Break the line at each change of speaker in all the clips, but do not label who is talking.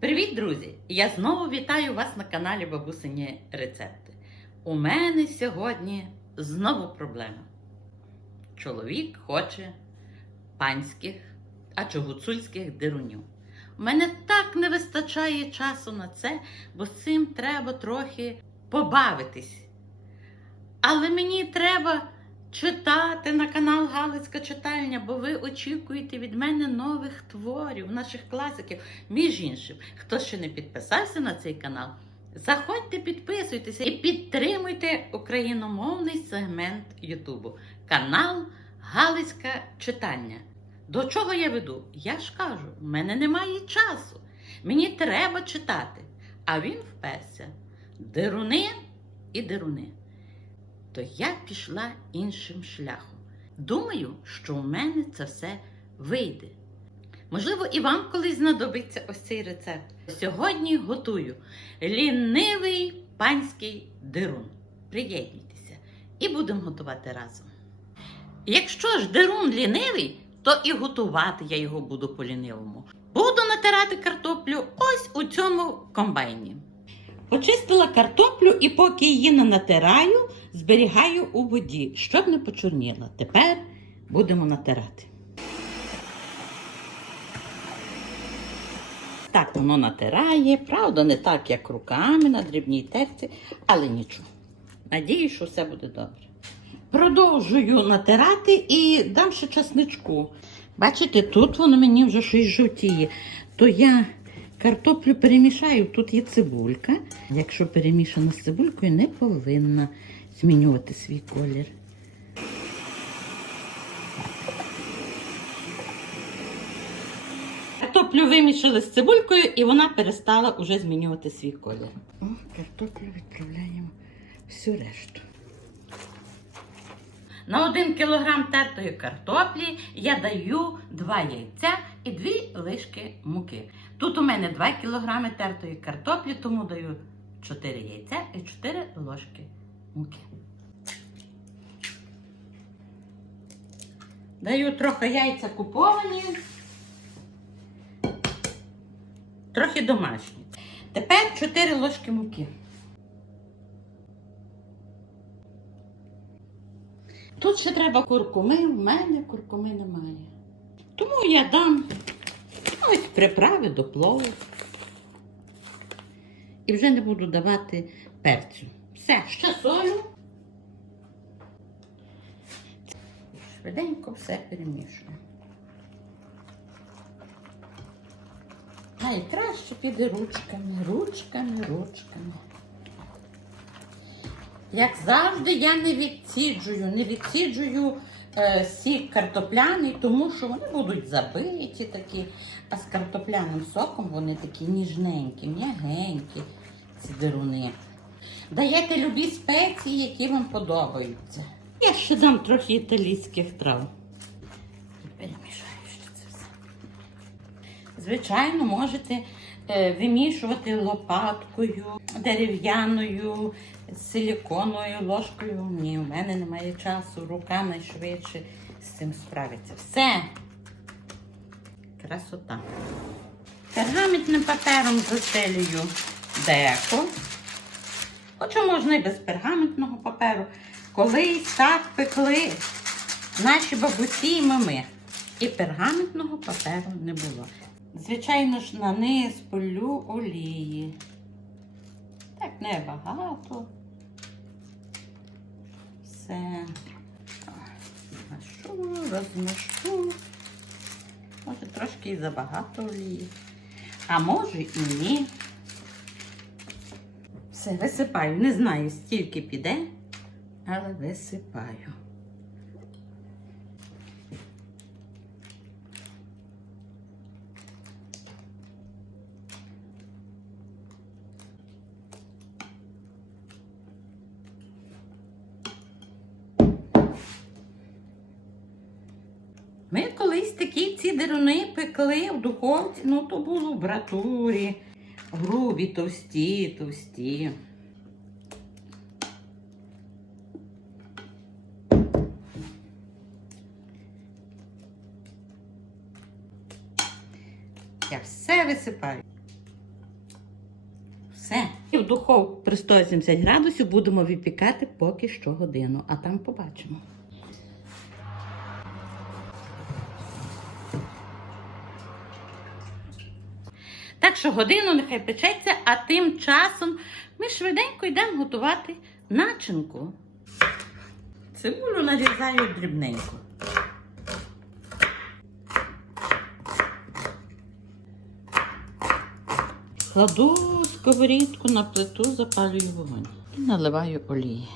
Привіт, друзі! Я знову вітаю вас на каналі Бабусині Рецепти. У мене сьогодні знову проблема. Чоловік хоче панських, а чи гуцульських дирунів. У мене так не вистачає часу на це, бо з цим треба трохи побавитись. Але мені треба читати на канал Галицька читальня, бо ви очікуєте від мене нових творів, наших класиків. Між іншим, хто ще не підписався на цей канал, заходьте, підписуйтеся і підтримуйте україномовний сегмент Ютубу. Канал Галицька читання. До чого я веду? Я ж кажу, в мене немає часу. Мені треба читати. А він вперся. Деруни і деруни. То я пішла іншим шляхом. Думаю, що у мене це все вийде. Можливо, і вам колись знадобиться ось цей рецепт. Сьогодні готую лінивий панський дирун. Приєднуйтеся і будемо готувати разом. Якщо ж дирун лінивий, то і готувати я його буду по-лінивому. Буду натирати картоплю ось у цьому комбайні. Почистила картоплю і поки її не натираю, зберігаю у воді, щоб не почорніла. Тепер будемо натирати. Так воно натирає, правда, не так, як руками на дрібній терці, але нічого. Надіюсь, що все буде добре. Продовжую натирати і дам ще часничку. Бачите, тут воно мені вже щось жовтіє. То я картоплю перемішаю, тут є цибулька. Якщо перемішана з цибулькою, не повинна змінювати свій колір. Картоплю вимішали з цибулькою і вона перестала уже змінювати свій колір. О, картоплю відправляємо всю решту. На 1 кг тертої картоплі я даю 2 яйця і 2 лишки муки. Тут у мене 2 кг тертої картоплі, тому даю 4 яйця і 4 ложки муки. Даю трохи яйця куповані, трохи домашні. Тепер 4 ложки муки. Тут ще треба куркуми, в мене куркуми немає. Тому я дам ось приправи до плову. І вже не буду давати перцю. Все, ще солю. Швиденько все перемішую. Найкраще піде ручками, ручками, ручками. Як завжди, я не відсіджую, не відсіджую сік картопляний, тому що вони будуть забиті такі, а з картопляним соком вони такі ніжненькі, м'ягенькі, ці деруни. Даєте любі спеції, які вам подобаються. Я ще дам трохи італійських трав. Перемішаю ще це все. Звичайно, можете е, вимішувати лопаткою, дерев'яною, силіконовою ложкою. Ні, у мене немає часу, руками швидше з цим справиться. Все. Красота. Пергаментним папером застелюю деко. Хоча можна і без пергаментного паперу. Колись так пекли наші бабусі і мами. І пергаментного паперу не було. Звичайно ж, на низ полю олії. Так, небагато. Все. Змашу, розмішу. Може, трошки і забагато олії. А може і ні. Все, висипаю. Не знаю, стільки піде, але висипаю. Ми колись такі ці деруни пекли в духовці, ну то було в братурі, грубі, товсті, товсті. Я все висипаю. Все. І в духовку при 180 градусів будемо випікати поки що годину, а там побачимо. Так що годину нехай печеться, а тим часом ми швиденько йдемо готувати начинку. Цибулю нарізаю дрібненько. Кладу сковорідку на плиту, запалюю вогонь і наливаю олії.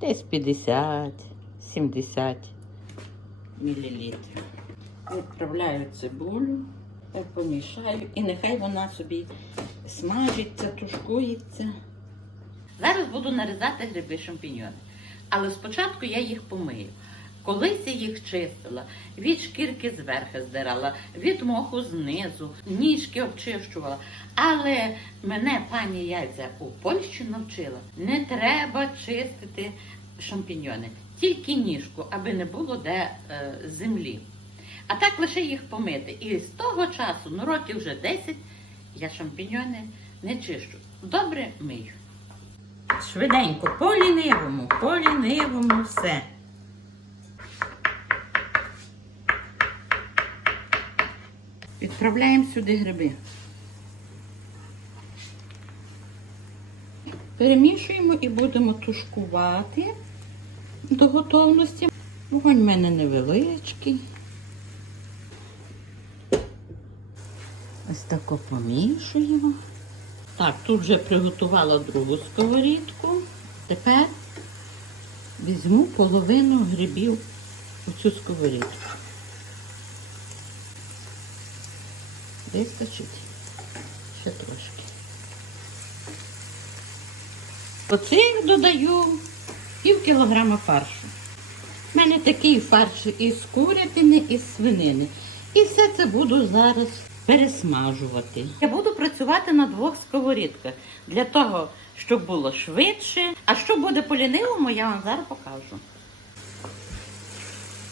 Десь 50-70 мл. Відправляю цибулю, так помішаю і нехай вона собі смажиться, тушкується. Зараз буду нарізати гриби шампіньйони. Але спочатку я їх помию. Колись я їх чистила, від шкірки зверху здирала, від моху знизу, ніжки обчищувала. Але мене пані Яйця у Польщі навчила, не треба чистити шампіньйони, тільки ніжку, аби не було де е, землі. А так лише їх помити. І з того часу, ну років вже 10, я шампіньйони не чищу. Добре мию. Швиденько, по лінивому, по лінивому все. Відправляємо сюди гриби. Перемішуємо і будемо тушкувати до готовності. Вогонь в мене невеличкий. Ось тако помішуємо. Так, тут вже приготувала другу сковорідку. Тепер візьму половину грибів у цю сковорідку. Вистачить ще трошки. Оцих додаю пів кілограма фаршу. У мене такий фарш із курятини, і з свинини. І все це буду зараз пересмажувати. Я буду працювати на двох сковорідках для того, щоб було швидше. А що буде по лінивому, я вам зараз покажу.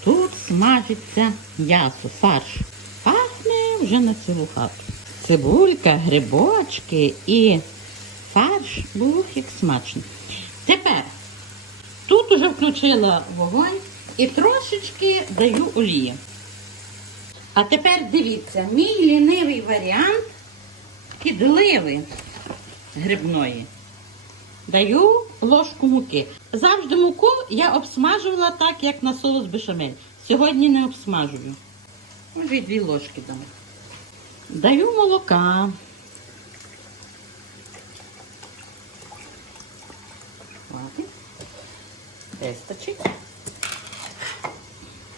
Тут смажиться м'ясо, фарш. Пахне вже на цілу хату. Цибулька, грибочки і фарш. Бух, як смачно. Тепер тут уже включила вогонь і трошечки даю олії. А тепер дивіться, мій лінивий варіант підливи грибної. Даю ложку муки. Завжди муку я обсмажувала так, як на соус бешамель. Сьогодні не обсмажую. Може, дві ложки дам. Даю молока. Хватить. Вистачить.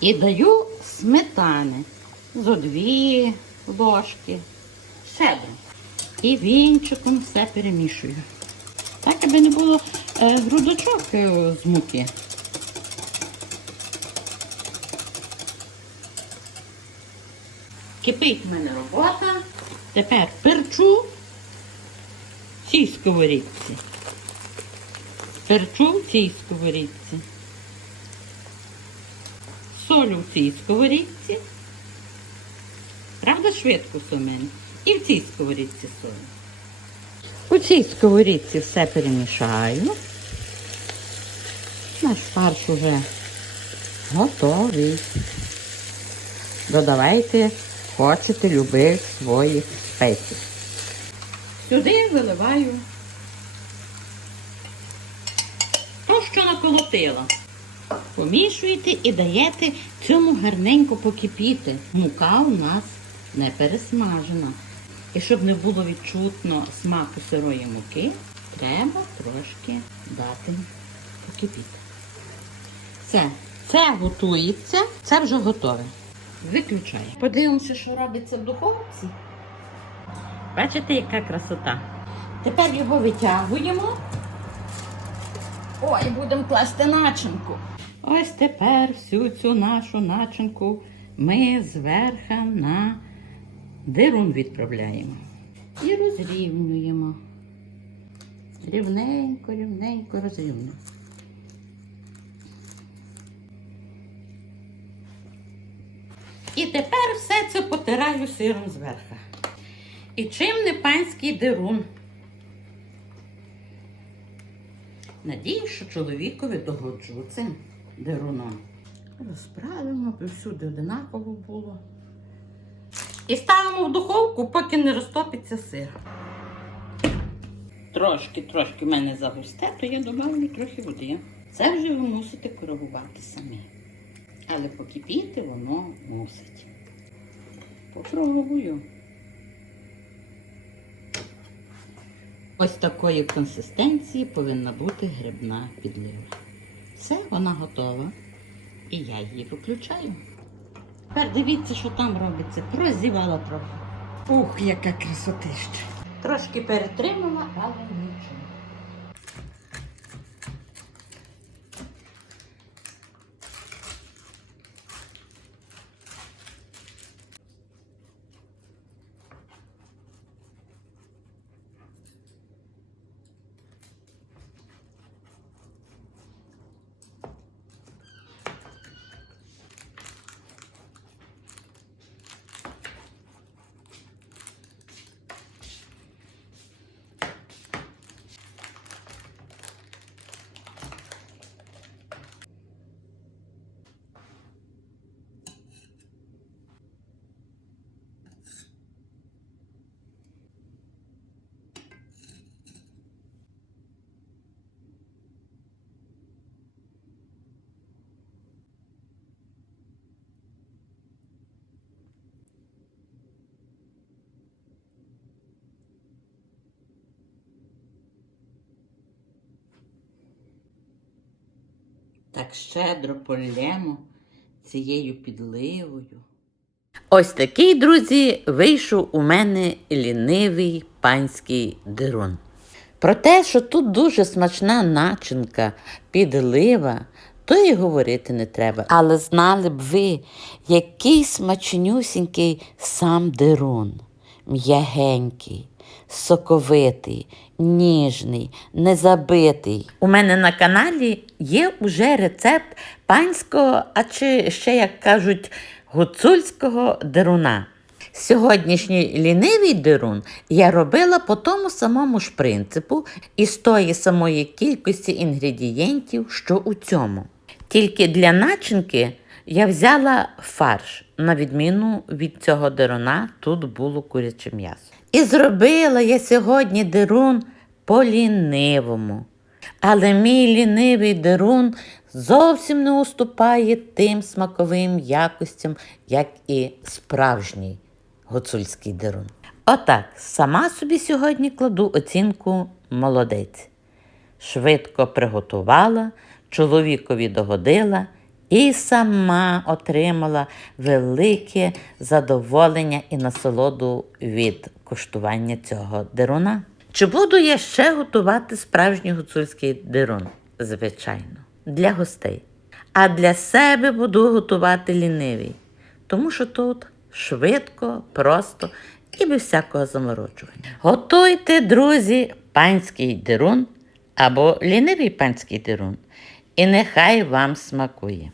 І даю сметани. Зо дві ложки. Себе. І вінчиком все перемішую. Так, аби не було е, грудочок е, з муки. Кипить в мене робота. Тепер перчу в цій сковорідці. Перчу в цій сковорідці. Солю в цій сковорідці. Правда, швидко мене. І в цій сковорідці солю. У цій сковорідці все перемішаю. Наш фарш уже готовий. Додавайте, хочете любих своїх спецій. Сюди виливаю то, що наколотила. Помішуєте і даєте цьому гарненько покипіти. Мука у нас не пересмажена. І щоб не було відчутно смаку сирої муки, треба трошки дати покипіти. Все, це готується, це вже готове. Виключаю. Подивимося, що робиться в духовці. Бачите, яка красота. Тепер його витягуємо. Ой, будемо класти начинку. Ось тепер всю цю нашу начинку ми зверху на дирун відправляємо. І розрівнюємо. Рівненько, рівненько розрівнюємо. І тепер все це потираю сиром зверху. І чим не панський дирун? Надію, що чоловікові догоджу цим деруном. Розправимо, аби всюди одинаково було. І ставимо в духовку, поки не розтопиться сир. Трошки, трошки в мене загусте, то я додавлю трохи води. Це вже ви мусите коригувати самі. Але покипіти воно мусить. Попробую. Ось такої консистенції повинна бути грибна підлива. Все, вона готова. І я її виключаю. Тепер дивіться, що там робиться. Прозівала трохи.
Ух, яка красотища.
Трошки перетримала, але нічого. Так щедро полємо цією підливою. Ось такий, друзі, вийшов у мене лінивий панський дирун. Про те, що тут дуже смачна начинка, підлива, то й говорити не треба. Але знали б ви, який смачнюсінький сам дирун, м'ягенький, соковитий, ніжний, незабитий. У мене на каналі є уже рецепт панського, а чи ще, як кажуть, гуцульського дируна. Сьогоднішній лінивий дирун я робила по тому самому ж принципу і з тої самої кількості інгредієнтів, що у цьому. Тільки для начинки я взяла фарш, на відміну від цього дируна, тут було куряче м'ясо. І зробила я сьогодні дирун по-лінивому. Але мій лінивий дирун зовсім не уступає тим смаковим якостям, як і справжній гуцульський дирун. Отак, сама собі сьогодні кладу оцінку молодець. Швидко приготувала, чоловікові догодила і сама отримала велике задоволення і насолоду від куштування цього дируна. Чи буду я ще готувати справжній гуцульський дирун? Звичайно, для гостей. А для себе буду готувати лінивий, тому що тут швидко, просто і без всякого заморочування. Готуйте, друзі, панський дирун або лінивий панський дирун, і нехай вам смакує.